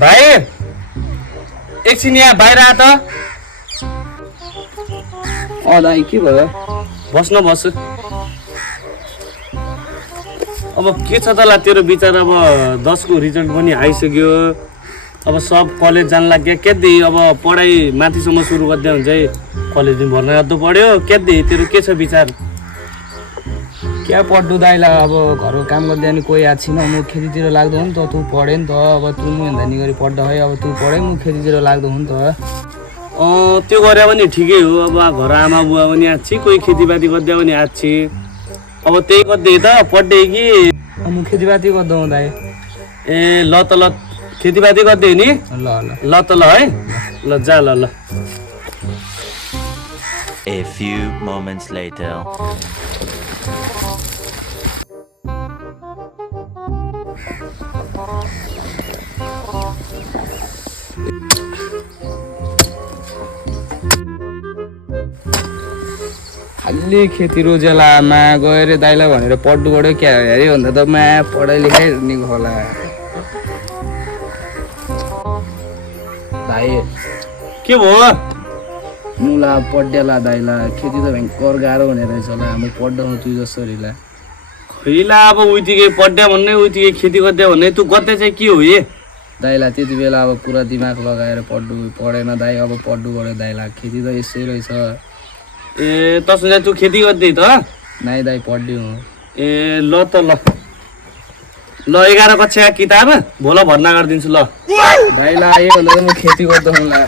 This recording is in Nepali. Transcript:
भाइ एकछिन यहाँ बाहिर आ त। दाइ के भयो? बस्न बस। अब के छ त ला तेरो विचार। अब 10 को रिजल्ट पनि आइसक्यो। अब सब कलेज जान लाग्यो के दे। अब पढाइ माथिसम्म सुरु गर्दै हुन्छ कलेज पनि भर्ना गर्नु पर्यो के दे। तेरो के छ विचार? क्या पढ्नु दाइला, अब घरको काम गर्दै अनि कोही याद छैन। म खेतीतिर लाग्दो हो नि त, तँ पढे नि त। अब तँ म धनी गरी पढ्दा है, अब तँ पढे म खेतीतिर लाग्दो हो नि त। त्यो गरे पनि ठिकै हो। अब घर आमा बुवा पनि आछि, कोही खेतीपाती गर्दै पनि आछि। अब त्यही गर्दै त पढ्दै कि? म खेतीपाती गर्दा हुँ दाइ। ए ल त ल, खेतीपाती गर्दै नि? ल ल ल त ल है, ल जा ल ल। A few moments later. खालि खेती रोजेला मा गएर दाइला भनेर पढ्नु पढ्यो क्या हेऱ्यो भन्दा त मा पढाइ लेखाइ निको होला। भाइ के भयो? मुला पढ्याला दाइला, खेती त भयङ्कर गाह्रो हुने रहेछ होला। म पढ्दा तु जसरीला खैला अब उतिकै पढ्या भन्ने उतिकै खेती गर्दै भन्ने। तँ गर्दै चाहिँ के हो ए? दाइला त्यति बेला अब पुरा दिमाग लगाएर पढेन दाइ। अब पढ्नु पऱ्यो दाइला, खेती त यसै रहेछ। ए तसले तँ खेती गर्दै त? नाइ दाइ पढ्यो। ए ल त ल ल 11 कक्षा किताब भोल भर्ना गरिदिन्छु ल। दाइला यो भन्दा त म खेती गर्दा होला।